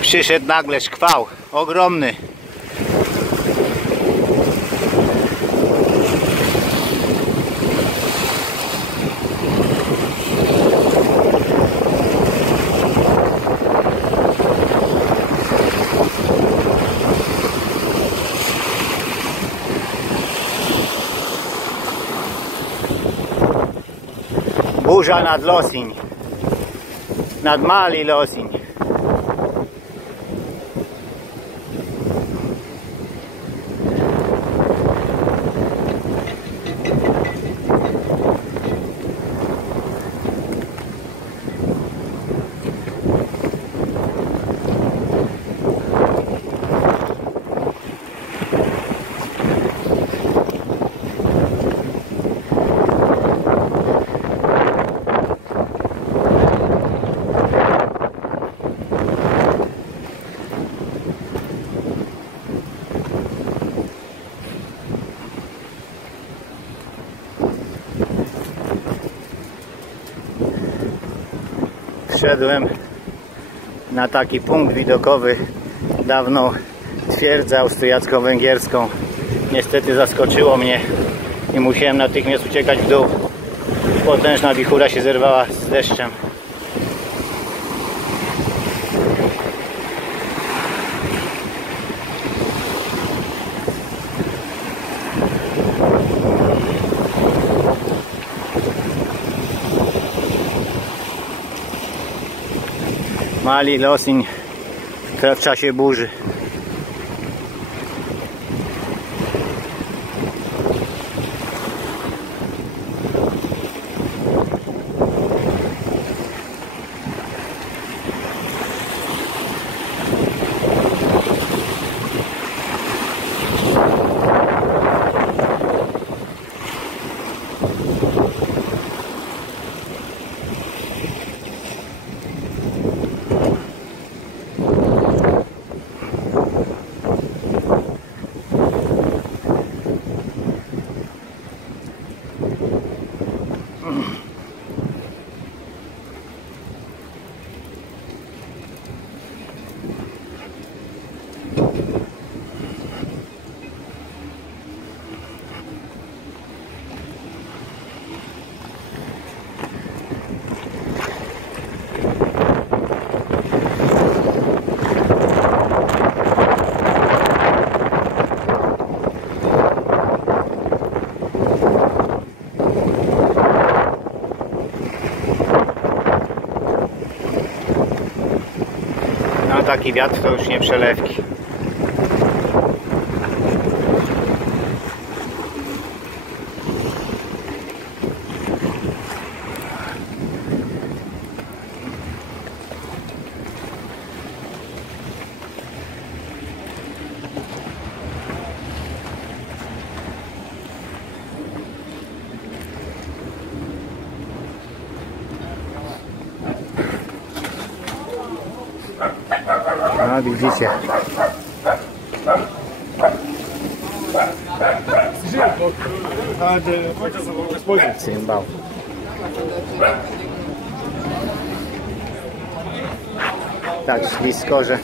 Przyszedł nagle szkwał, ogromny. Burza nad Losin, nad Mali Losin. Wszedłem na taki punkt widokowy, dawną twierdzę austriacko-węgierską. Niestety zaskoczyło mnie i musiałem natychmiast uciekać w dół. Potężna wichura się zerwała z deszczem. Mali Losin w czasie burzy. Taki wiatr to już nie przelewki. No widzicie. Cymbał. Tak ślisko, że